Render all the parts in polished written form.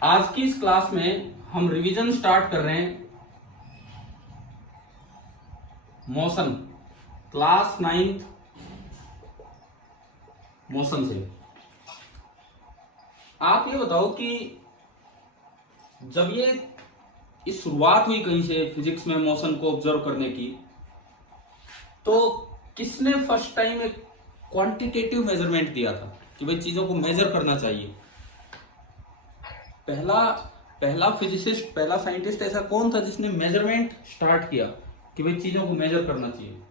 आज की इस क्लास में हम रिवीजन स्टार्ट कर रहे हैं मोशन, क्लास 9th मोशन से। आप ये बताओ कि जब ये शुरुआत हुई कहीं से फिजिक्स में मोशन को ऑब्जर्व करने की, तो किसने फर्स्ट टाइम एक क्वांटिटेटिव मेजरमेंट दिया था कि भाई चीजों को मेजर करना चाहिए? पहला फिजिसिस्ट, पहला साइंटिस्ट ऐसा कौन था जिसने मेजरमेंट स्टार्ट किया कि भाई चीजों को मेजर करना चाहिए?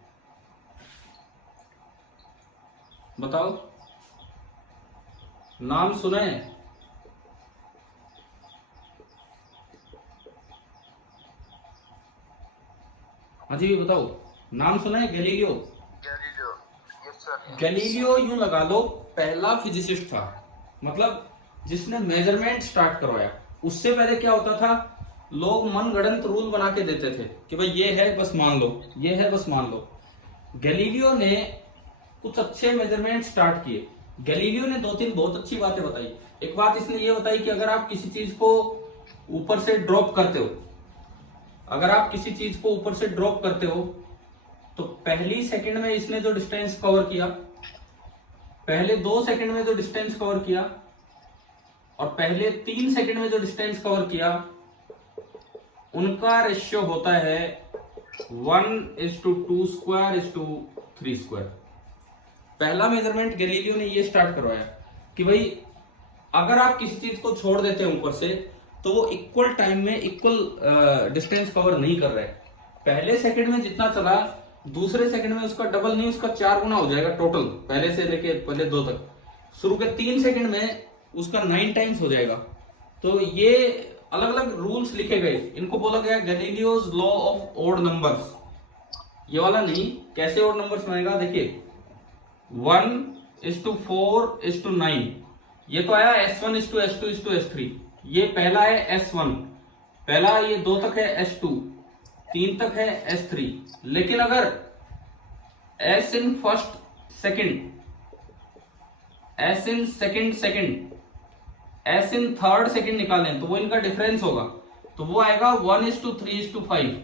बताओ, नाम सुने? हाँ जी बताओ, नाम सुना है? गैलीलियो। गैलीलियो यूं लगा लो पहला फिजिसिस्ट था, मतलब जिसने मेजरमेंट स्टार्ट करवाया। उससे पहले क्या होता था, लोग मनगढ़ंत रूल बना के देते थे कि भाई ये है बस मान लो, ये है बस मान लो। गैलीलियो ने कुछ अच्छे मेजरमेंट स्टार्ट किए। गैलीलियो ने 2-3 बहुत अच्छी बातें बताई। एक बात इसने ये बताई कि अगर आप किसी चीज को ऊपर से ड्रॉप करते हो, अगर आप किसी चीज को ऊपर से ड्रॉप करते हो, तो पहली सेकंड में इसने जो डिस्टेंस कवर किया, पहले 2 सेकंड में जो डिस्टेंस कवर किया, और पहले 3 सेकंड में जो डिस्टेंस कवर किया, उनका रेशियो होता है 1:2²:3²। पहला मेजरमेंट गैलीलियो ने ये स्टार्ट करवाया कि भाई अगर आप किसी चीज को छोड़ देते हैं ऊपर से, तो वो इक्वल टाइम में इक्वल डिस्टेंस कवर नहीं कर रहा है। पहले सेकंड में जितना चला, दूसरे सेकंड में उसका डबल नहीं, उसका 4 गुना हो जाएगा टोटल, पहले से लेके पहले 2 तक। शुरू के 3 सेकंड में उसका 9 टाइम्स हो जाएगा। तो ये अलग अलग रूल्स लिखे गए, इनको बोला गया Galileo's law of odd numbers. ये वाला नहीं, कैसे ऑड नंबर्स बनेगा देखिए, 1:4:9। ये तो आया S1:S2:S3। ये पहला है S1, पहला ये 2 तक है S2, 3 तक है S3। लेकिन अगर S in first second, S in second, S in third second निकालें तो वो इनका डिफरेंस होगा, तो वो आएगा 1:3:5।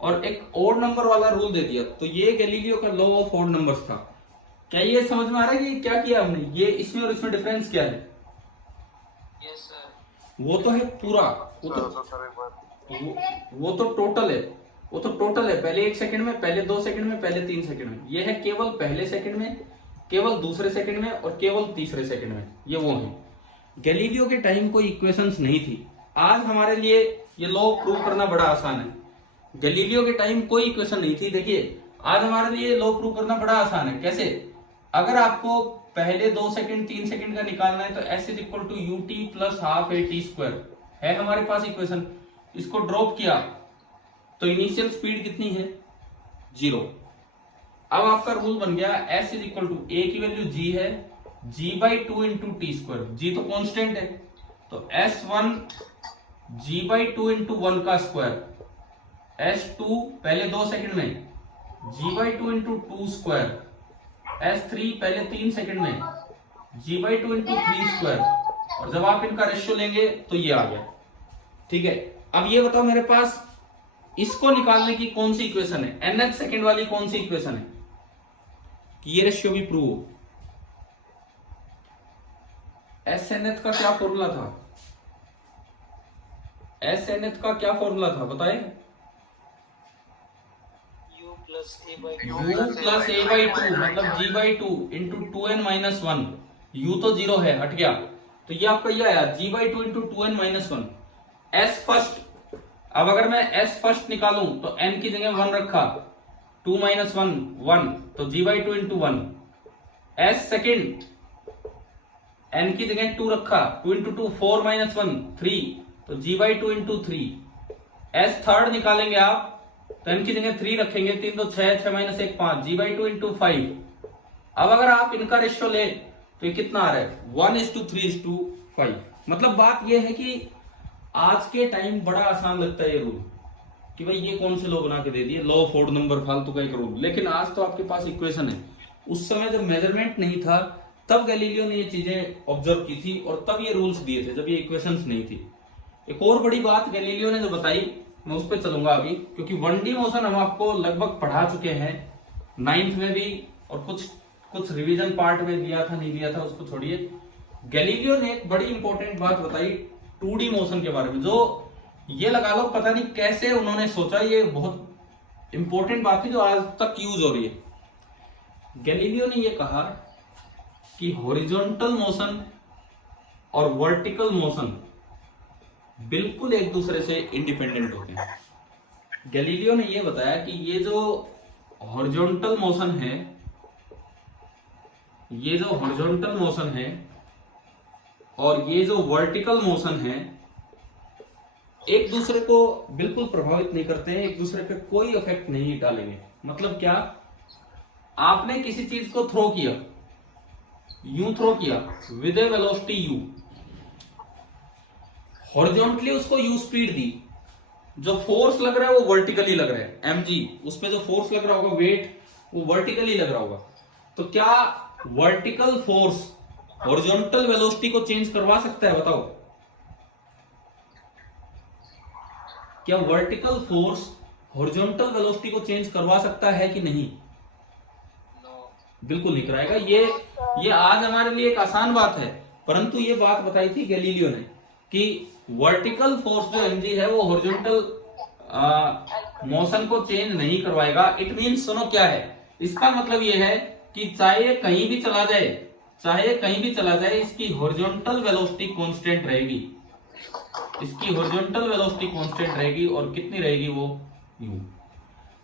और एक ओड नंबर वाला रूल दे दिया। तो ये गैलीलियो का लॉ ऑफ ऑड नंबर्स था। क्या ये समझ में आ रहा है कि क्या किया हमने? ये इसमें और इसमें डिफरेंस क्या है? Yes sir. वो तो है पूरा, वो तो टोटल है, वो तो टोटल है। पहले 1 सेकंड में, पहले 2 सेकंड में, पहले 3 सेकंड में। ये है केवल पहले सेकंड में, केवल दूसरे सेकंड में और केवल तीसरे सेकंड में। ये वो है। गैलीलियो के टाइम कोई इक्वेशंस नहीं थी। आज हमारे लिए ये लॉ प्रूव करना बड़ा आसान है। गैलीलियो के टाइम कोई इक्वेशन नहीं थी। देखिए आज हमारे लिए लॉ प्रूव करना बड़ा आसान है। कैसे? अगर आपको पहले 2 सेकंड 3 सेकंड का निकालना है तो S = UT + ½ AT² है हमारे पास इक्वेशन। इसको ड्रॉप किया तो इनिशियल स्पीड कितनी है? 0। अब आपका रूल बन गया S = A की वैल्यू G है, G/2 × T²। G तो कांस्टेंट है, तो S1 G/2 × 1 का स्क्वायर, S2 पहले 2 सेकंड में G/2 × 2², S3 पहले 3 सेकंड में G/2 × 3²। और जब आप इनका रेशियो लेंगे तो ये आ गया। ठीक है, अब ये बताओ मेरे पास इसको निकालने की कौन सी इक्वेशन है? nth सेकंड वाली कौन सी इक्वेशन है कि ये रेशियो भी प्रूव हो? SNth का क्या फॉर्मूला था? SNth का क्या फॉर्मूला था बताएं? U + A/2 मतलब G/2 × 2n-1। U तो 0 है, हट गया, तो ये आपका ये आया G/2 × 2n-1। S फर्स्ट, अब अगर मैं S फर्स्ट निकालूं तो n की जगह 1 रखा, 2 - 1 1, तो G/2 × 1। S सेकंड, n की जगह 2 रखा, 2 × 2 4 - 1 3, तो G/2 × 3। S थर्ड निकालेंगे आप तो n की जगह 3 रखेंगे, 3 तो 6, 6 - 1 5, G/2 × 5। अब अगर आप इनका रेशियो ले तो ये कितना आ रहा है? 1:3:5। मतलब बात ये है कि आज के टाइम बड़ा आसान लगता है ये रूल कि भाई ये कौन से लॉ बना के दे दिए, लॉ ऑफ ऑड नंबर, फालतू का एक रूल। लेकिन आज तो आपके पास इक्वेशन है। उस समय जब मेजरमेंट नहीं था तब गैलीलियो ने ये चीजें ऑब्जर्व की थी और तब ये रूल्स दिए थे, जब ये इक्वेशंस नहीं थी। एक और बड़ी बात गैलीलियो ने जो बताई, मैं उस पर चलूंगा अभी, क्योंकि 1D मोशन हम आपको लगभग पढ़ा चुके हैं 9th में भी, और कुछ रिवीजन पार्ट में दिया था नहीं दिया था उसको छोड़िए। गैलीलियो ने एक बड़ी इंपॉर्टेंट बात बताई 2D मोशन के बारे में, जो ये लगा लो पता नहीं कैसे उन्होंने सोचा, ये बहुत इंपॉर्टेंट बात थी जो आज तक यूज हो रही है। गैलीलियो ने ये कहा कि हॉरिजॉन्टल मोशन और वर्टिकल मोशन बिल्कुल एक दूसरे से इंडिपेंडेंट होते हैं। गैलीलियो ने ये बताया कि ये जो हॉरिजॉन्टल मोशन है, ये जो हॉरिजॉन्टल मोशन है और ये जो वर्टिकल मोशन है, एक दूसरे को बिल्कुल प्रभावित नहीं करते हैं, एक दूसरे पे कोई इफेक्ट नहीं डालेंगे। मतलब क्या, आपने किसी चीज को थ्रो किया, यूं थ्रो किया with A velocity you, horizontally उसको यू स्पीड दी, जो फोर्स लग रहा है वो वर्टिकली लग रहा है, mg, उसमें जो फोर्स लग रहा होगा वेट, वो वर्टिकली लग रहा होगा। तो क्या वर्टिकल फोर्स हॉरिजॉन्टल वेलोसिटी को चेंज करवा सकता है, बताओ? क्या वर्टिकल फोर्स हॉरिजॉन्टल वेलोसिटी को चेंज करवा सकता है कि नहीं? बिल्कुल नहीं कराएगा। ये आज हमारे लिए एक आसान बात है, परंतु ये बात बताई थी गैलीलियो ने कि वर्टिकल फोर्स जो mg है वो हॉरिजॉन्टल मोशन को चेंज नहीं करवाएगा। इट मींस, सुनो क्या है इसका मतलब, ये है कि चाहे कहीं भी चला जाए, इसकी हॉरिजॉन्टल वेलोसिटी कांस्टेंट रहेगी, इसकी हॉरिजॉन्टल वेलोसिटी कांस्टेंट रहेगी, और कितनी रहेगी वो u।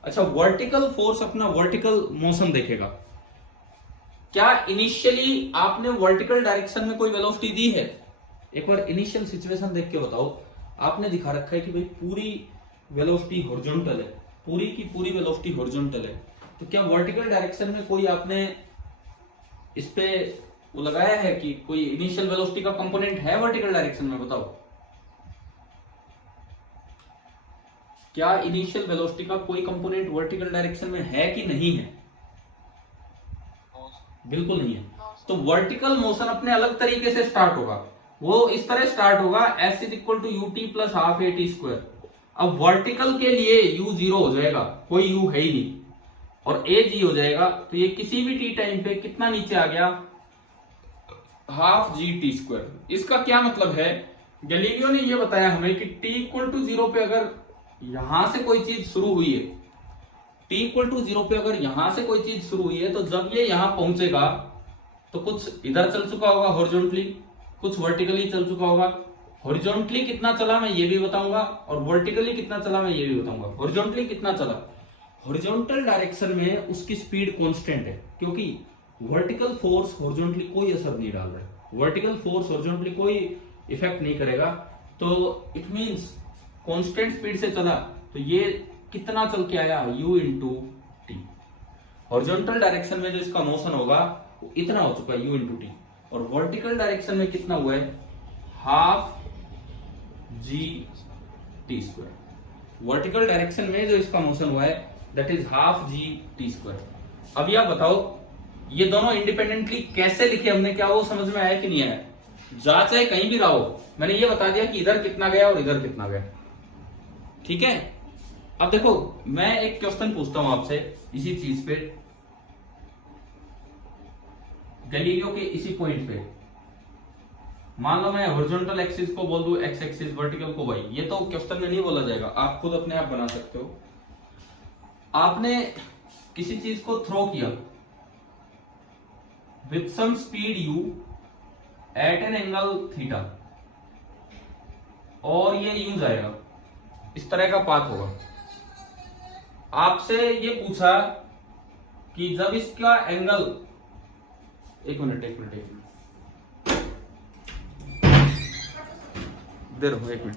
अच्छा, वर्टिकल फोर्स अपना वर्टिकल मोशन देखेगा। क्या इनिशियली आपने वर्टिकल डायरेक्शन में कोई वेलोसिटी दी है? एक बार इनिशियल सिचुएशन देख के बताओ। आपने दिखा रखा है कि भाई पूरी वेलोसिटी हॉरिजॉन्टल है, पूरी की पूरी वेलोसिटी हॉरिजॉन्टल है, तो क्या वर्टिकल डायरेक्शन में कोई आपने इस पे वो लगाया है कि कोई इनिशियल वेलोसिटी का कंपोनेंट है वर्टिकल डायरेक्शन में? बताओ, क्या इनिशियल वेलोसिटी का कोई कंपोनेंट वर्टिकल डायरेक्शन में है कि नहीं है? बिल्कुल नहीं है। तो वर्टिकल मोशन अपने अलग तरीके से स्टार्ट होगा, वो इस तरह स्टार्ट होगा, s is equal to ut plus half at square. अब वर्टिकल के लिए u 0 हो जाएगा, कोई u है ही नहीं, और a g हो जाएगा, तो ये किसी भी t टाइम पे कितना नीचे आ गया, हाफ जी टी स्क्वायर। इसका क्या मतलब है, गैलीलियो ने ये बताया हमें कि t इक्वल टू 0 पे अगर यहां से कोई चीज शुरू हुई है, t इक्वल टू 0 पे अगर यहां से कोई चीज शुरू हुई है, तो जब ये यहां पहुंचेगा तो कुछ इधर चल चुका होगा हॉरिजॉन्टली, कुछ वर्टिकली चल चुका होगा। हॉरिजॉन्टली कितना चला मैं ये भी बताऊंगा, और वर्टिकली कितना चला मैं ये भी बताऊंगा। हॉरिजॉन्टली कितना चला, हॉरिजॉन्टल डायरेक्शन में उसकी स्पीड कांस्टेंट है, क्योंकि वर्टिकल फोर्स हॉरिजॉन्टली कोई असर नहीं डाल रहा है, वर्टिकल फोर्स हॉरिजॉन्टली कोई इफेक्ट नहीं करेगा। तो इट मींस कांस्टेंट स्पीड से चला, तो ये कितना चल के आया, u into T. Horizontal direction में जो इसका मोशन होगा वो इतना हो चुका है, u इंटू टी, और वर्टिकल डायरेक्शन में कितना हुआ है, half G T square. Vertical direction में जो इसका मोशन हुआ है that is half G T square. अब आप बताओ ये दोनों इंडिपेंडेंटली कैसे लिखे हमने, क्या वो समझ में आया कि नहीं आया? जा चाहे कहीं भी रहा हो, मैंने ये बता दिया कि इधर कितना गया और इधर कितना गया, ठीक है। अब देखो मैं एक क्वेश्चन पूछता हूं आपसे इसी चीज पे, गैलीलियो के इसी पॉइंट पे। मान लो मैं हॉरिजॉन्टल एक्सिस को बोल दूं एक्स एक्सिस, वर्टिकल को वाई, ये तो क्वेश्चन में नहीं बोला जाएगा, आप खुद अपने आप बना सकते हो। आपने किसी चीज को थ्रो किया with some speed u at an angle theta, और ये यूं जाएगा, इस तरह का पाथ होगा। आपसे ये पूछा कि जब इसका एंगल, एक मिनट देर हो, एक मिनट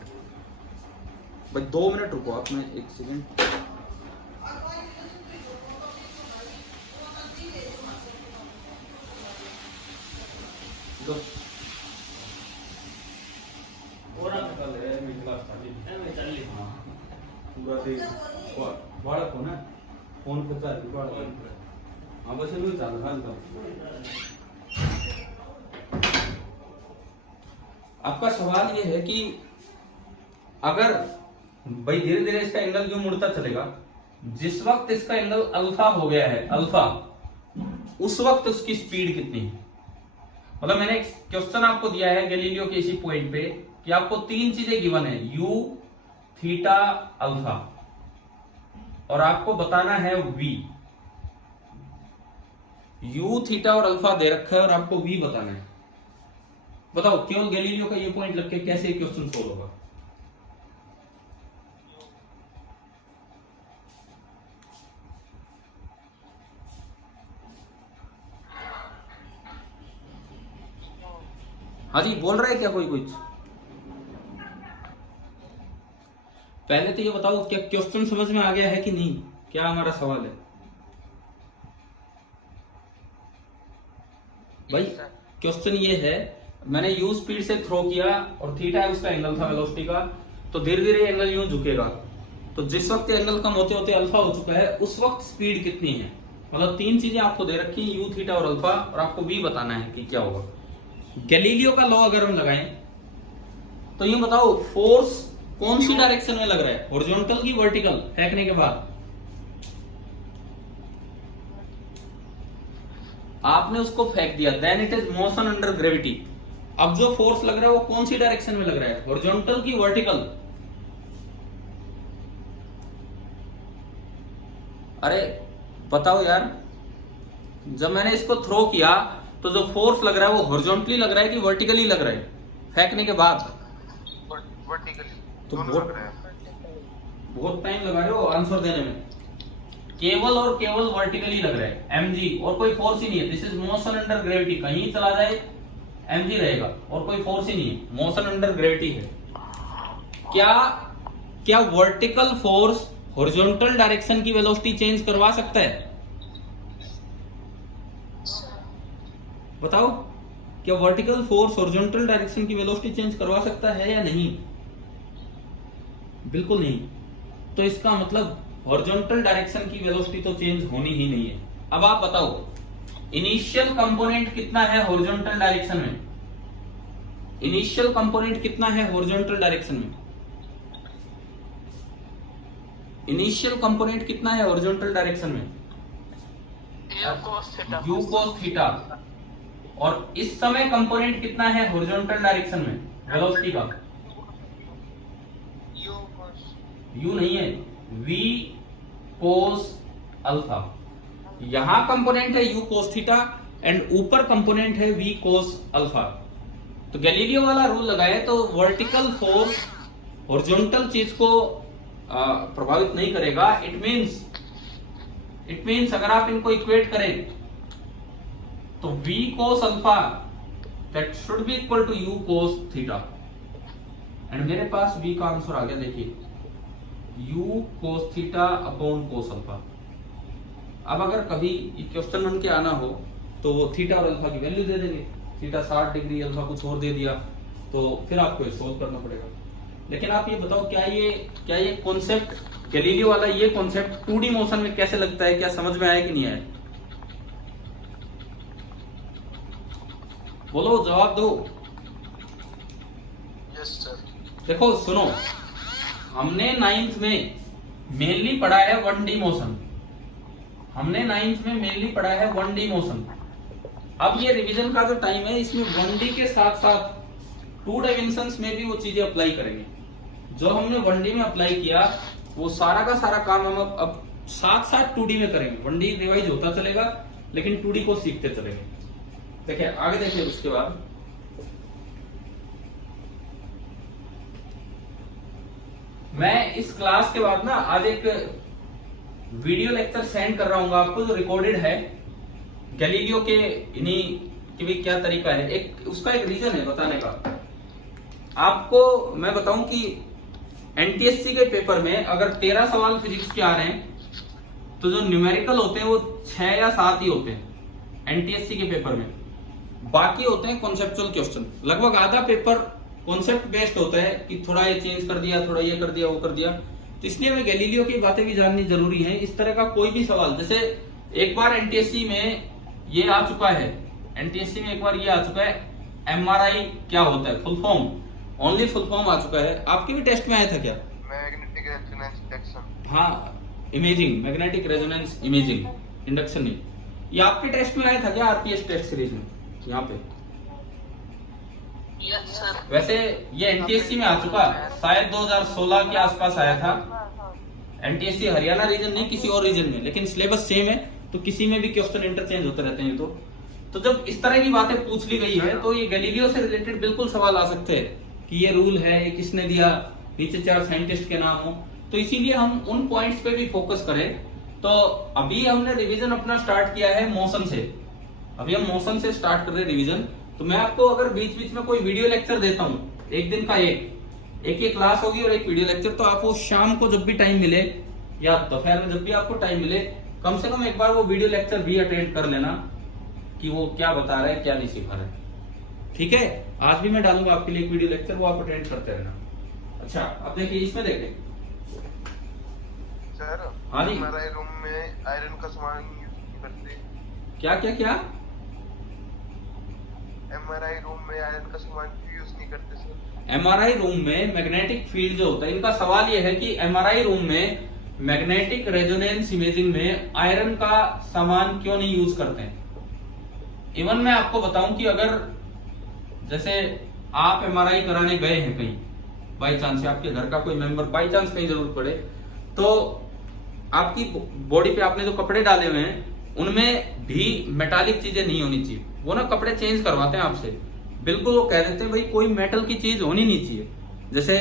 भाई, 2 मिनट रुको आप, मैं 1 सेकेंड। पूरा बाळक हो ना, फोन पे चालू, हाँ बस चालू आपका सवाल ये है कि अगर भाई धीरे धीरे इसका एंगल क्यों मुड़ता चलेगा, जिस वक्त इसका एंगल अल्फा हो गया है अल्फा, उस वक्त उसकी स्पीड कितनी है। मतलब मैंने एक क्वेश्चन आपको दिया है गैलीलियो के इसी पॉइंट पे कि आपको तीन चीजें गिवन है, यू, थीटा, अल्फा, और आपको बताना है वी। यू, थीटा और अल्फा दे रखा है और आपको वी बताना है। बताओ केवल गैलीलियो का ये पॉइंट लग के कैसे क्वेश्चन सोल्व होगा। हाँ जी, बोल रहे हैं क्या कोई कुछ? पहले तो ये बताओ क्या क्वेश्चन समझ में आ गया है कि नहीं, क्या हमारा सवाल है भाई। क्वेश्चन ये है, मैंने यू स्पीड से थ्रो किया और थीटा है उसका एंगल था वेलोसिटी का, तो धीरे धीरे एंगल यूं झुकेगा, तो जिस वक्त एंगल कम होते होते अल्फा हो चुका है उस वक्त स्पीड कितनी है। मतलब तीन चीजें आपको दे रखी है, यू, थीटा और अल्फा, और आपको वी बताना है कि क्या होगा। गैलीलियो का लॉ अगर हम लगाएं तो ये बताओ फोर्स कौन सी डायरेक्शन में लग रहा है, हॉरिजॉन्टल की वर्टिकल, फेंकने के बाद आपने उसको फेंक दिया, then it is motion under gravity. अब जो फोर्स लग रहा है वो कौन सी डायरेक्शन में लग रहा है, हॉरिजॉन्टल की वर्टिकल। अरे बताओ यार, जब मैंने इसको थ्रो किया तो जो फोर्स लग रहा है वो हॉरिजॉन्टली लग रहा है कि वर्टिकली लग रहा है फेंकने के बाद? वर्टिकली। तो बहुत टाइम लगा रहे हो आंसर देने में। केवल और केवल वर्टिकली लग रहा है mg, और कोई फोर्स ही नहीं है। This is motion under gravity, कहीं चला जाए mg रहेगा और कोई फोर्स ही नहीं है, मोशन अंडर ग्रेविटी है। क्या वर्टिकल फोर्स हॉरिजॉन्टल डायरेक्शन की वेलोसिटी चेंज करवा सकता है? बताओ, क्या वर्टिकल फोर्स हॉरिजॉन्टल डायरेक्शन की वेलोसिटी चेंज करवा सकता है या नहीं? बिल्कुल नहीं। तो इसका मतलब हॉरिजॉन्टल डायरेक्शन की वेलोसिटी तो चेंज होनी ही नहीं है। अब आप बताओ इनिशियल कंपोनेंट कितना है हॉरिजॉन्टल डायरेक्शन में, इनिशियल कंपोनेंट कितना है हॉरिजॉन्टल डायरेक्शन में, इनिशियल कंपोनेंट कितना है हॉरिजॉन्टल डायरेक्शन में? You cos theta. और इस समय कंपोनेंट कितना है हॉरिजॉन्टल डायरेक्शन में वेलोसिटी का? यू नहीं है, वी कोस अल्फा। यहां कंपोनेंट है यू कोस थीटा एंड ऊपर कंपोनेंट है वी कोस अल्फा। तो गैलीलियो वाला रूल लगाए तो वर्टिकल फोर्स हॉरिजॉन्टल चीज को प्रभावित नहीं करेगा। इट मीन्स अगर आप इनको इक्वेट करें तो v cos alpha that should be equal to u cos theta, and मेरे पास v का आंसर आ गया। देखिए u cos theta upon cos alpha. अब अगर कभी क्वेश्चन बन के आना हो तो वो थीटा और अल्फा की वैल्यू दे देंगे, थीटा 60 डिग्री, अल्फा कुछ और दे दिया, तो फिर आपको ये सोल्व करना पड़ेगा। लेकिन आप ये बताओ क्या ये कॉन्सेप्ट गैलीलियो वाला, ये कॉन्सेप्ट 2D मोशन में कैसे लगता है, क्या समझ में आया कि नहीं आया? बोलो, जवाब दो। Yes sir. देखो सुनो, हमने 9th में मेनली पढ़ा है 1D मोशन, हमने 9th में मेनली पढ़ा है 1D मोशन। अब ये रिवीजन का जो टाइम है इसमें 1D के साथ साथ 2 डायमेंशंस में भी वो चीजें अप्लाई करेंगे। जो हमने 1D में अप्लाई किया वो सारा का सारा काम हम अब साथ साथ 2D में करेंगे। 1D रिवाइज होता चलेगा लेकिन 2D को सीखते चलेंगे। देखिए आगे देखिए, उसके बाद मैं इस क्लास के बाद ना आज एक वीडियो लेक्चर सेंड कर रहा हूँ आपको, जो रिकॉर्डेड है गैलीलियो के इन्हीं कि भी क्या तरीका है, एक उसका एक रीजन है बताने का। आपको मैं बताऊं कि एनटीएससी के पेपर में अगर 13 सवाल फिजिक्स के आ रहे हैं तो जो न्यूमेरिकल होते हैं वो 6 या 7 ही होते हैं एनटीएससी के पेपर में, बाकी होते हैं कॉन्सेप्चुअल क्वेश्चन। लगभग आधा पेपर कॉन्सेप्ट बेस्ड होता है कि थोड़ा ये चेंज कर दिया, थोड़ा ये कर दिया, वो कर दिया। तो इसलिए हमें गैलीलियो की बातें भी जाननी जरूरी है। इस तरह का कोई भी सवाल, जैसे एक बार एनटीएससी में ये आ चुका है, एनटीएससी में एक बार ये आ चुका है, एमआरआई क्या होता है, full form, only full form आ चुका है। आपके भी टेस्ट में आया था क्या? Magnetic resonance induction. हाँ, imaging, magnetic resonance imaging, induction नहीं। ये आपके टेस्ट में आया था क्या, आरपीएस टेस्ट सीरीज में यहाँ पे? Yes sir. वैसे ये एनटीएससी में आ चुका, शायद 2016 के आसपास आया था। एनटीएससी हरियाणा रीजन नहीं, किसी और रीजन में, लेकिन सिलेबस सेम है, तो किसी में भी क्वेश्चन इंटरचेंज होते रहते हैं। तो जब इस तरह की बातें पूछ ली गई है, तो ये गैलीलियो से रिलेटेड बिल्कुल सवाल आ सकते हैं कि ये रूल है, ये किसने दिया, नीचे 4 साइंटिस्ट के नाम हो। तो इसीलिए हम उन पॉइंट्स पे भी फोकस करें। तो अभी हमने रिवीजन अपना स्टार्ट किया है मोशन से। अभी हम मोशन से स्टार्ट कर रहे हैं रिवीजन। तो मैं आपको अगर बीच बीच में कोई वीडियो लेक्चर देता हूँ, एक दिन का एक क्लास होगी और एक वीडियो लेक्चर, तो आपको शाम को जब भी टाइम मिले या दोपहर में जब भी आपको टाइम मिले, कम से कम एक बार वो वीडियो लेक्चर भी अटेंड कर लेना कि वो क्या बता रहा है, क्या नहीं सिखा रहा है। ठीक है, आज भी मैं डालूंगा आपके लिए एक वीडियो लेक्चर, वो आप अटेंड करते रहना। अच्छा, अब देखिए इसमें देखें सर, हाँ जी। हमारे रूम में आयरन का सामान यूज नहीं करते। क्या क्या क्या? एमआरआई रूम में आयरन का सामान यूज नहीं करते सर। एमआरआई रूम में मैग्नेटिक फील्ड जो होता है, इनका सवाल ये है कि एमआरआई रूम में मैग्नेटिक रेजोनेंस इमेजिंग में आयरन का सामान क्यों नहीं यूज करते हैं। इवन मैं आपको बताऊं कि अगर जैसे आप एमआरआई कराने गए हैं कहीं, बाई चांस से आपके घर का कोई मेंबर बाई चांस कहीं जरूरत पड़े, तो आपकी बॉडी पे आपने जो कपड़े डाले हुए हैं उनमें भी मेटालिक चीजें नहीं होनी चाहिए। वो ना कपड़े चेंज करवाते हैं आपसे, बिल्कुल वो कह देते हैं भाई कोई मेटल की चीज होनी नहीं चाहिए। जैसे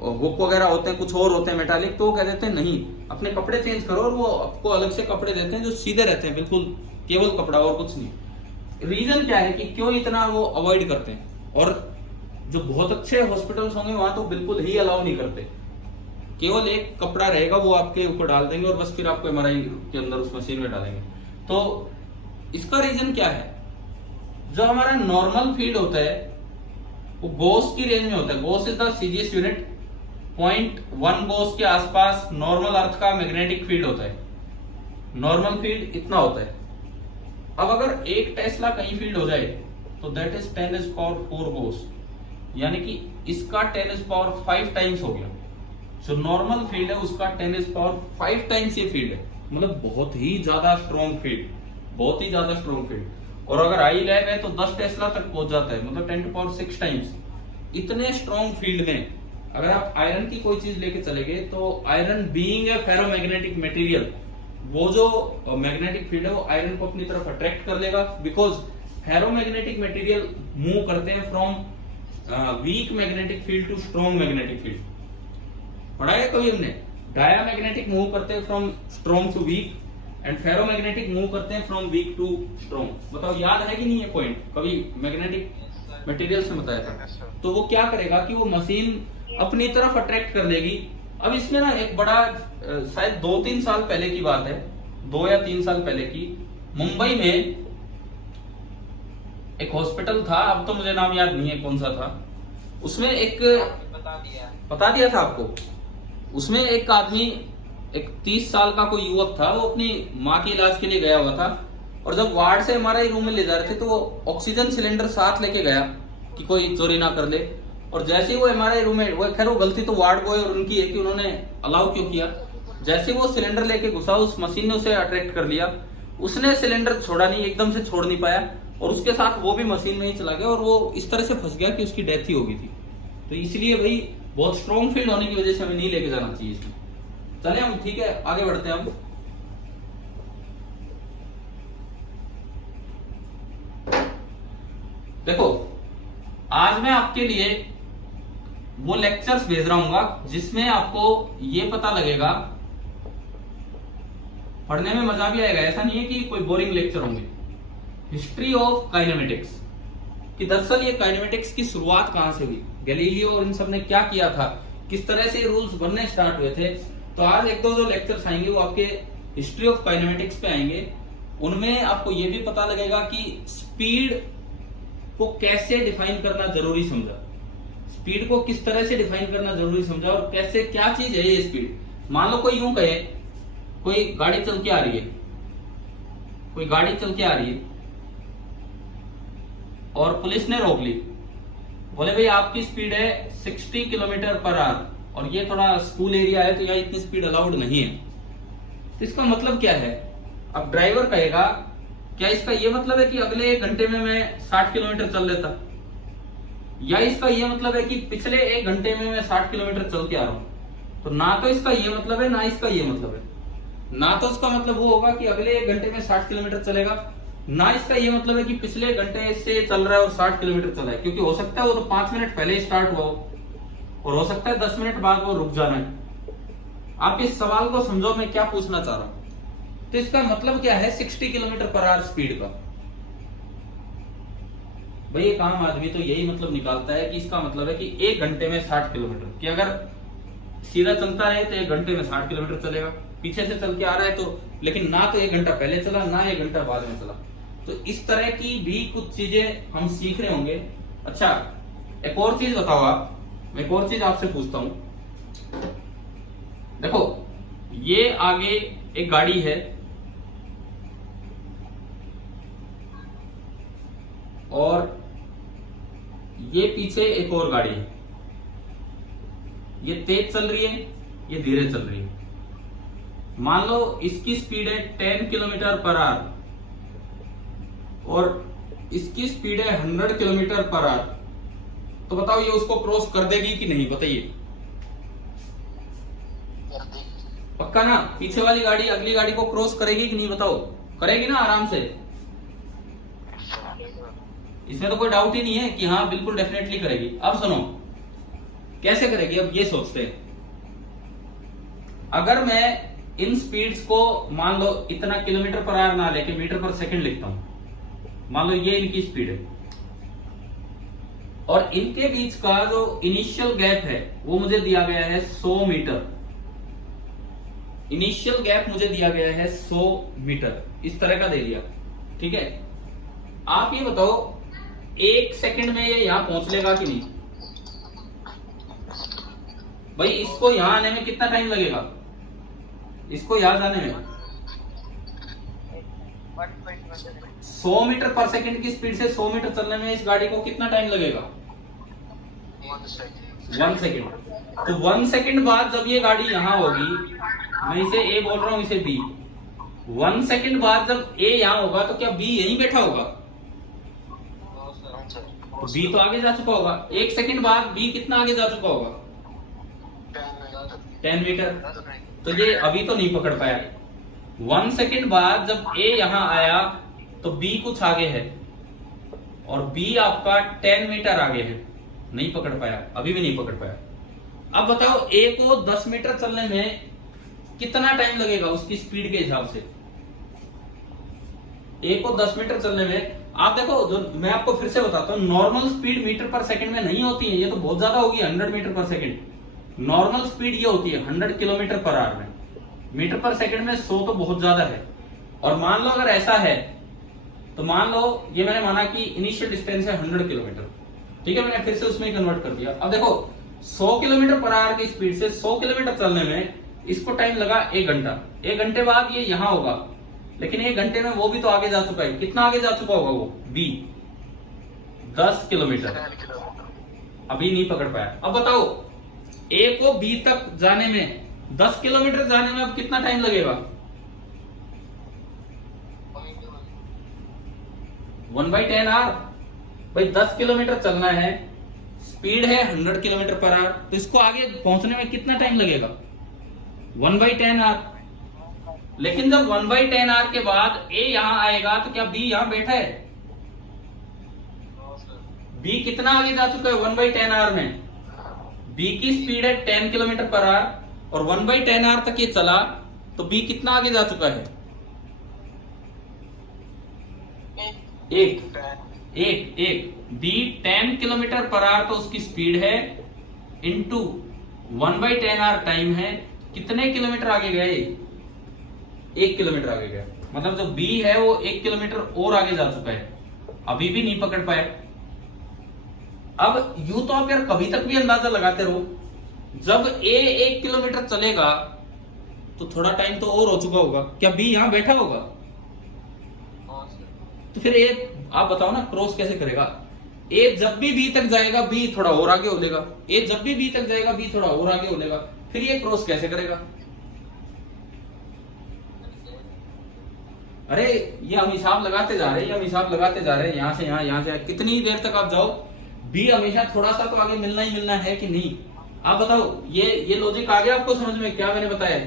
हुक वगैरह होते हैं, कुछ और होते हैं मेटालिक, तो वो कह देते हैं नहीं, अपने कपड़े चेंज करो, और वो आपको अलग से कपड़े देते हैं जो सीधे रहते हैं, बिल्कुल केवल कपड़ा और कुछ नहीं। रीजन क्या है कि क्यों इतना वो अवॉइड करते हैं, और जो बहुत अच्छे हॉस्पिटल्स होंगे वहां तो बिल्कुल ही अलाउ नहीं करते, केवल एक कपड़ा रहेगा वो आपके ऊपर डाल देंगे और बस फिर आपको एमआरआई के अंदर उस मशीन में डालेंगे। तो इसका रीजन क्या है, जो हमारा नॉर्मल फील्ड होता है वो गोस की रेंज में होता है। गोस इज द सीजीएस यूनिट, 0.1 गोस के आसपास नॉर्मल अर्थ का मैग्नेटिक फील्ड होता है। नॉर्मल फील्ड इतना होता है। अब अगर 1 टेस्ला कहीं फील्ड हो जाए तो दैट इज 10⁴ गोस, यानी कि इसका 10⁵ टाइम्स हो गया। जो नॉर्मल फील्ड है उसका 10⁵ टाइम्स ये फील्ड है, मतलब बहुत ही ज्यादा स्ट्रॉन्ग फील्ड, बहुत ही ज्यादा स्ट्रॉन्ग फील्ड। और अगर आई लैब है तो 10 टेस्ला तक पहुंच जाता है, मतलब 10⁶ टाइम्स। इतने स्ट्रॉन्ग फील्ड में अगर आप आयरन की कोई चीज लेके चले गए, तो iron being a ferromagnetic material, वो जो मैग्नेटिक फील्ड है वो आयरन को अपनी तरफ अट्रैक्ट कर लेगा, बिकॉज फेरोमैग्नेटिक मटेरियल मूव करते हैं from weak magnetic field to strong magnetic field. पढ़ा है कभी हमने, डायामैग्नेटिक मूव करते हैं from strong to weak, and ferromagnetic move करते हैं फ्रॉम वीक टू स्ट्रॉन्ग। बताओ याद है कि नहीं ये पॉइंट, कभी मैग्नेटिक मटेरियल्स में बताया था। तो वो क्या करेगा कि वो मशीन अपनी तरफ अट्रैक्ट कर लेगी। अब इसमें ना एक बड़ा शायद 2-3 साल पहले की बात है, 2 या 3 साल पहले की, मुंबई में एक हॉस्पिटल था, अब तो मुझे नाम याद नहीं है कौन सा था, उसमें एक बता दिया था आपको, उसमें एक आदमी, एक 30 साल का कोई युवक था, वो अपनी माँ के इलाज के लिए गया हुआ था, और जब वार्ड से एमआरआई रूम में ले जा रहे थे तो वो ऑक्सीजन सिलेंडर साथ लेके गया कि कोई चोरी ना कर ले। और जैसे ही वो एमआरआई रूम में, वो खैर वो गलती तो वार्ड बॉय और उनकी है कि उन्होंने अलाउ क्यों किया, जैसे वो सिलेंडर लेके घुसा उस मशीन ने उसे अट्रैक्ट कर लिया, उसने सिलेंडर छोड़ा नहीं, एकदम से छोड़ नहीं पाया, और उसके साथ वो भी मशीन में ही चला गया, और वो इस तरह से फंस गया कि उसकी डेथ ही हो गई थी। तो इसलिए भाई बहुत स्ट्रॉन्ग फील्ड होने की वजह से हमें नहीं लेके जाना चाहिए इसमें। चले हम, ठीक है, आगे बढ़ते हैं हम। देखो आज मैं आपके लिए वो लेक्चर्स भेज रहा हूँ जिसमें आपको ये पता लगेगा, पढ़ने में मजा भी आएगा, ऐसा नहीं है कि कोई बोरिंग लेक्चर होंगे। हिस्ट्री ऑफ काइनेमेटिक्स, कि दरअसल ये काइनेमेटिक्स की शुरुआत कहां से हुई, गैलीलियो और इन सब ने क्या किया था, किस तरह से रूल्स बनने स्टार्ट हुए थे। तो आज 1-2 जो लेक्चर्स आएंगे वो आपके हिस्ट्री ऑफ काइनेमेटिक्स पे आएंगे। उनमें आपको ये भी पता लगेगा कि स्पीड को कैसे डिफाइन करना जरूरी समझा, स्पीड को किस तरह से डिफाइन करना जरूरी समझा, और कैसे, क्या चीज है ये स्पीड। मान लो कोई यूं कहे, कोई गाड़ी चल के आ रही है, कोई गाड़ी चल के आ रही है, और पुलिस ने रोक ली, बोले भाई आपकी स्पीड है 60 किलोमीटर पर आवर और ये थोड़ा स्कूल एरिया है तो यहाँ इतनी स्पीड अलाउड नहीं है। तो इसका मतलब क्या है? अब ड्राइवर कहेगा क्या इसका ये मतलब है कि अगले 1 घंटे में मैं 60 किलोमीटर चल लेता, या इसका ये मतलब है कि पिछले 1 घंटे में मैं 60 किलोमीटर चल के आ रहा हूं? तो ना तो इसका ये मतलब है ना इसका ये मतलब है। ना तो इसका मतलब वो होगा कि अगले 1 घंटे में 60 किलोमीटर चलेगा, ना इसका ये मतलब है कि पिछले घंटे से चल रहा है और 60 किलोमीटर चला है, क्योंकि हो सकता है वो तो 5 मिनट पहले ही स्टार्ट हुआ हो और हो सकता है 10 मिनट बाद वो रुक जाना है। आप इस सवाल को समझो मैं क्या पूछना चाह रहा हूं। तो इसका मतलब क्या है 60 किलोमीटर पर आवर स्पीड का? भाई एक आम आदमी तो यही मतलब निकालता है कि इसका मतलब है कि 1 घंटे में 60 किलोमीटर, कि अगर सीधा चलता है तो 1 घंटे में 60 किलोमीटर चलेगा, पीछे से चल के आ रहा है तो, लेकिन ना तो 1 घंटा पहले चला ना 1 घंटा बाद में चला। तो इस तरह की भी कुछ चीजें हम सीख रहे होंगे। अच्छा एक और चीज बताओ आप, मैं एक और चीज आपसे पूछता हूं। देखो ये आगे एक गाड़ी है और ये पीछे एक और गाड़ी है, ये तेज चल रही है ये धीरे चल रही है। मान लो इसकी स्पीड है 10 किलोमीटर पर आवर और इसकी स्पीड है 100 किलोमीटर पर आवर। तो बताओ ये उसको क्रॉस कर देगी कि नहीं? बताइए। पक्का ना? पीछे वाली गाड़ी अगली गाड़ी को क्रॉस करेगी कि नहीं? बताओ। करेगी ना आराम से, इसमें तो कोई डाउट ही नहीं है कि हाँ बिल्कुल डेफिनेटली करेगी। अब सुनो कैसे करेगी, अब ये सोचते हैं। अगर मैं इन स्पीड्स को मान लो इतना किलोमीटर पर आवर ना लेके मीटर पर सेकंड लिखता हूं, मान लो ये इनकी स्पीड है और इनके बीच का जो इनिशियल गैप है वो मुझे दिया गया है 100 मीटर। इनिशियल गैप मुझे दिया गया है 100 मीटर, इस तरह का दे दिया। ठीक है, आप ये बताओ 1 सेकंड में ये यहां पहुंच लेगा कि नहीं? भाई इसको यहां आने में कितना टाइम लगेगा? इसको यहां जाने में 100 मीटर पर सेकंड की स्पीड से 100 मीटर चलने में इस गाड़ी को कितना टाइम लगेगा? 1 सेकंड। तो 1 सेकंड बाद जब ये गाड़ी यहां होगी, मैं इसे ए बोल रहा हूं इसे बी, 1 सेकंड बाद जब ए यहां होगा तो क्या बी यहीं बैठा होगा? बी तो आगे जा चुका होगा। 1 सेकंड बाद बी कितना आगे जा चुका होगा? 10 मीटर। तो ये अभी तो नहीं पकड़ पाया। 1 सेकंड बाद जब ए यहां आया तो बी कुछ आगे है और बी आपका 10 मीटर आगे है, नहीं पकड़ पाया, अभी भी नहीं पकड़ पाया। अब बताओ ए को 10 मीटर चलने में कितना टाइम लगेगा उसकी स्पीड के हिसाब से? ए को 10 मीटर चलने में आप देखो, जो मैं आपको फिर से बताता हूं, नॉर्मल स्पीड मीटर पर सेकंड में नहीं होती है, ये तो बहुत ज्यादा होगी 100 मीटर पर सेकंड। नॉर्मल स्पीड ये होती है 100 किलोमीटर पर आवर में। मीटर पर सेकंड में 100 तो बहुत ज्यादा है। और मान लो अगर ऐसा है तो मान लो ये मैंने माना कि इनिशियल डिस्टेंस है 100 किलोमीटर, ठीक है, मैंने फिर से उसमें कन्वर्ट कर दिया। अब देखो 100 किलोमीटर पर आवर की स्पीड से 100 किलोमीटर चलने में इसको टाइम लगा 1 घंटा। 1 घंटे बाद ये यहां होगा, लेकिन 1 घंटे में वो भी तो आगे जा चुका है। कितना आगे जा चुका होगा वो? बी 10 किलोमीटर, अभी नहीं पकड़ पाया। अब बताओ ए को बी तक जाने में 10 किलोमीटर जाने में अब कितना टाइम लगेगा? 1/10 आवर। भाई 10 किलोमीटर चलना है, स्पीड है 100 किलोमीटर पर आवर, तो इसको आगे पहुंचने में कितना टाइम लगेगा? 1/10 आवर। लेकिन जब 1/10 आवर के बाद ए यहां आएगा तो क्या बी यहां बैठा है? बी कितना आगे जा चुका है 1/10 आवर में? बी की स्पीड है 10 किलोमीटर पर आवर और 1/10 आवर तक ये चला, तो बी कितना आगे जा चुका है? एक बी 10 किलोमीटर पर आवर तो उसकी स्पीड है, इंटू 1/10 आवर टाइम है। कितने किलोमीटर आगे गए? 1 किलोमीटर आगे गया। मतलब जो बी है वो 1 किलोमीटर और आगे जा चुका है, अभी भी नहीं पकड़ पाया। अब यूं तो आप यार कभी तक भी अंदाजा लगाते रहो, जब ए 1 किलोमीटर चलेगा तो थोड़ा टाइम तो और हो चुका होगा, क्या बी यहां बैठा होगा? तो फिर ए आप बताओ ना क्रॉस कैसे करेगा। ए जब भी बी तक जाएगा बी थोड़ा और आगे हो लेगा, ए जब भी बी तक जाएगा बी थोड़ा और आगे हो लेगा, फिर ये क्रॉस कैसे करेगा। अरे ये हम हिसाब लगाते जा रहे हैं, हम हिसाब लगाते जा रहे हैं, यहां से यहां, यहां से कितनी देर तक आप जाओ बी हमेशा थोड़ा सा तो आगे मिलना ही मिलना है कि नहीं। आप बताओ ये लॉजिक आ गया आपको समझ में, क्या मैंने बताया।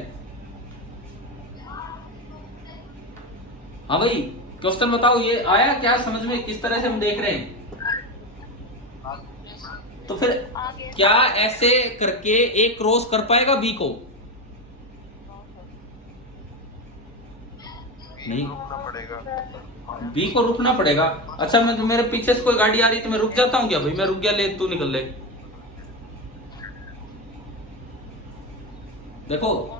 हाँ भाई क्वेश्चन बताओ, ये आया क्या समझ में, किस तरह से हम देख रहे हैं। तो फिर क्या ऐसे करके ए क्रॉस कर पाएगा बी को, नहीं रुकना पड़ेगा, बी को रुकना पड़ेगा। अच्छा मैं मेरे पीछे से कोई गाड़ी आ रही तो मैं रुक जाता हूँ क्या भाई, मैं रुक गया ले तू निकल ले। देखो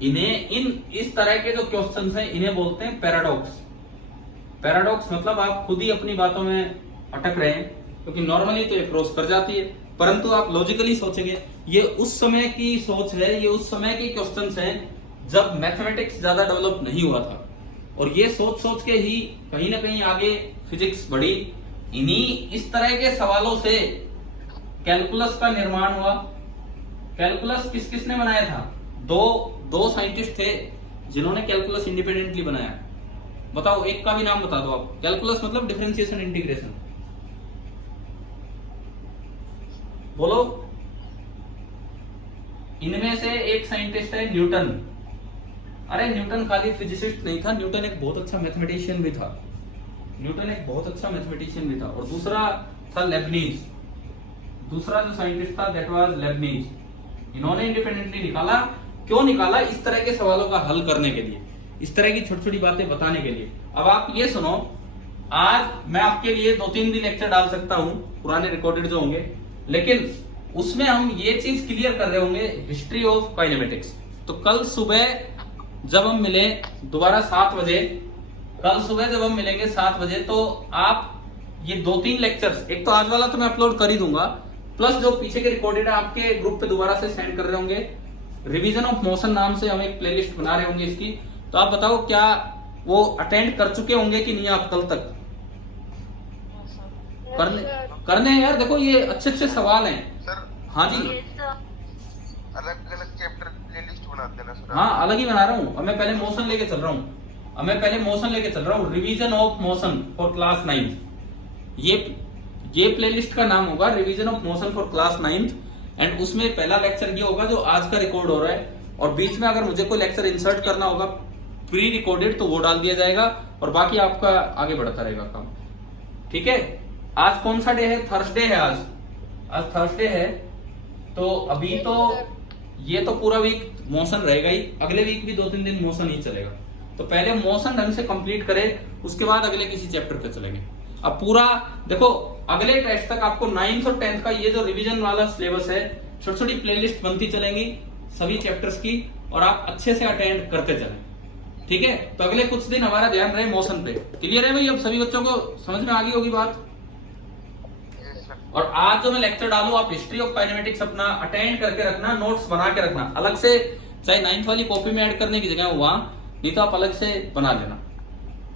इन्हें इस तरह के जो क्वेश्चंस हैं इन्हें बोलते हैं पैराडॉक्स। पैराडॉक्स मतलब आप खुद ही अपनी बातों में अटक रहे हैं, क्योंकि नॉर्मली तो ये क्रॉस कर जाती है, परंतु आप लॉजिकली सोचेंगे ये उस समय की सोच है, ये उस समय के क्वेश्चंस हैं जब मैथमेटिक्स ज्यादा डेवलप नहीं हुआ था, और ये सोच सोच के ही कहीं ना कहीं आगे फिजिक्स बढ़ी। इन्हीं इस तरह के सवालों से कैलकुलस का निर्माण हुआ। कैलकुलस किस किसने बनाया था, दो साइंटिस्ट थे जिन्होंने कैलकुलस इंडिपेंडेंटली बनाया। बताओ एक का भी नाम बता दो आप। कैलकुलस मतलब डिफरेंशिएशन इंटीग्रेशन, बोलो। इनमें से एक साइंटिस्ट है न्यूटन। अरे न्यूटन खाली फिजिसिस्ट नहीं था, न्यूटन एक बहुत अच्छा मैथमेटिशियन भी था, न्यूटन एक बहुत अच्छा मैथमेटिशियन भी था। और दूसरा था लेबनीज, दूसरा जो साइंटिस्ट था दैट वाज लेबनीज। इन्होंने इंडिपेंडेंटली निकाला। क्यों निकाला, इस तरह के सवालों का हल करने के लिए, इस तरह की छोटी छोटी बातें बताने के लिए। अब आप ये सुनो, आज मैं आपके लिए 2-3 दिन लेक्चर डाल सकता हूं पुराने रिकॉर्डेड जो होंगे, लेकिन उसमें हम ये चीज क्लियर कर रहे होंगे हिस्ट्री ऑफ काइनेमेटिक्स। तो कल सुबह जब हम मिले दोबारा 7 बजे, कल सुबह जब हम मिलेंगे 7 बजे, तो आप ये 2-3 लेक्चर्स, एक तो आज वाला तो मैं अपलोड कर ही दूंगा, प्लस जो पीछे के रिकॉर्डेड है आपके ग्रुप पे दोबारा से सेंड कर रहे होंगे। रिवीजन ऑफ मोशन नाम से हम एक प्लेलिस्ट बना रहे होंगे इसकी। तो आप बताओ क्या वो अटेंड कर चुके होंगे कि नहीं आप कल तक। करने हैं यार, देखो ये अच्छे अच्छे सवाल हैं सर। हाँ जी, अलग अलग चैप्टर प्लेलिस्ट बनाते हैं ना सर। हाँ अलग ही बना रहा हूँ। अब मैं पहले मोशन लेके चल रहा हूँ, अब मैं पहले मोशन लेके चल रहा हूँ, revision of motion for class 9। ये प्लेलिस्ट का नाम होगा revision of motion for class 9, and उसमें पहला लेक्चर ये होगा जो आज का रिकॉर्ड हो रहा है, और बीच में अगर मुझे कोई लेक्चर इंसर्ट करना होगा प्री रिकॉर्डेड तो वो डाल दिया जाएगा, और बाकी आपका आगे बढ़ता रहेगा काम। ठीक है, आज कौन सा डे है, थर्सडे है आज थर्सडे है। तो अभी तो ये तो पूरा वीक मोशन रहेगा ही, अगले वीक भी 2-3 दिन मोशन ही चलेगा। तो पहले मोशन ढंग से कंप्लीट करें, उसके बाद अगले किसी चैप्टर पे चलेंगे। अब पूरा देखो अगले टेस्ट तक आपको 9th और 10th का ये जो रिवीजन वाला सिलेबस है, छोटी छोटी प्लेलिस्ट बनती चलेंगी सभी चैप्टर्स की, और आप अच्छे से अटेंड करते चलें। ठीक है, तो अगले कुछ दिन हमारा ध्यान रहे मोशन पे। क्लियर है भाई, अब सभी बच्चों को समझ में आ गई होगी बात। और आज जो मैं लेक्चर डालू आप हिस्ट्री ऑफ काइनेमेटिक्स अपना अटेंड करके रखना, नोट्स बना के रखना अलग से, चाहे 9th वाली कॉपी में ऐड करने की जगह वहां, नहीं तो आप अलग से बना लेना।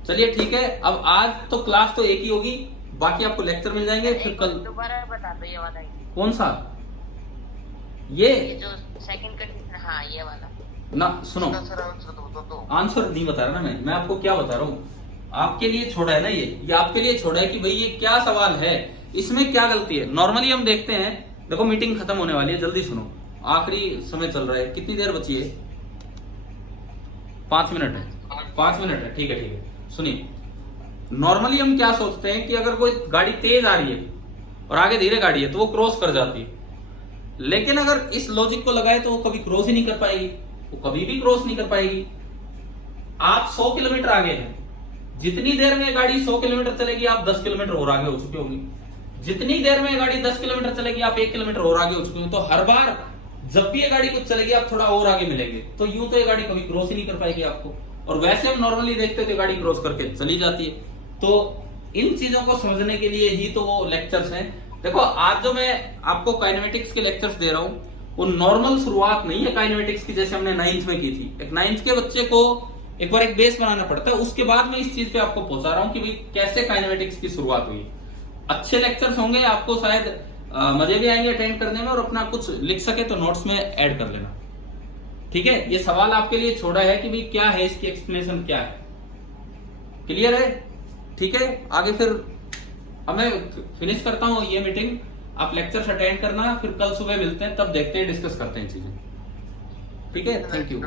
चलिए ठीक है, अब आज तो क्लास तो एक ही होगी, बाकी आपको लेक्चर मिल जाएंगे। फिर कल दोबारा बता दो ये वाला। कौन सा, ये जो सेकंड कंडीशन, हाँ ये वाला ना, सुनो सर आंसर तो आंसर नहीं बता रहा ना मैं आपको क्या बता रहा हूँ, आपके लिए छोड़ा है ना ये आपके लिए छोड़ा है कि भाई ये क्या सवाल है, इसमें क्या गलती है। नॉर्मली हम देखते हैं, देखो मीटिंग खत्म होने वाली है, जल्दी सुनो, आखिरी समय चल रहा है, कितनी देर बची है, 5 मिनट है, 5 मिनट है, ठीक है ठीक है। सुनिए, नॉर्मली हम क्या सोचते हैं कि अगर कोई गाड़ी तेज आ रही है और आगे धीरे गाड़ी है तो वो क्रॉस कर जाती है, लेकिन अगर इस लॉजिक को लगाए तो वो कभी क्रॉस ही नहीं कर पाएगी, वो कभी भी क्रॉस नहीं कर पाएगी। आप 100 किलोमीटर आगे हैं, जितनी देर में गाड़ी 100 किलोमीटर चलेगी आप 10 किलोमीटर और आगे हो चुके होंगे, जितनी देर में गाड़ी 10 किलोमीटर चलेगी आप 1 किलोमीटर और आगे हो चुके होंगे। तो हर बार जब भी ये गाड़ी कुछ चलेगी आप थोड़ा और आगे मिलेंगे, तो यूं तो ये गाड़ी कभी क्रॉस ही नहीं कर पाएगी आपको, और वैसे हम नॉर्मली देखते हैं कि गाड़ी क्रॉस करके चली जाती है। तो इन चीजों को समझने के लिए ही तो वो लेक्चर्स हैं। देखो आज जो मैं आपको काइनेमेटिक्स के लेक्चर्स दे रहा हूँ वो नॉर्मल शुरुआत नहीं है काइनेमेटिक्स की, जैसे हमने 9th में की थी। एक 9th के बच्चे को एक बार एक बेस बनाना पड़ता है, उसके बाद मैं इस चीज पे आपको पहुंचा रहा हूं कि भाई कैसे काइनेमेटिक्स की शुरुआत हुई। अच्छे लेक्चर्स होंगे, आपको शायद मजे भी आएंगे अटेंड करने में, और अपना कुछ लिख सके तो नोट्स में ऐड कर लेना। ठीक है, ये सवाल आपके लिए छोड़ा है कि भाई क्या है इसकी एक्सप्लेनेशन क्या है। क्लियर है? ठीक है, आगे फिर अब मैं फिनिश करता हूं ये मीटिंग, आप लेक्चर्स अटेंड करना, फिर कल सुबह मिलते हैं, तब देखते हैं, डिस्कस करते हैं चीजें। ठीक है, थैंक यू।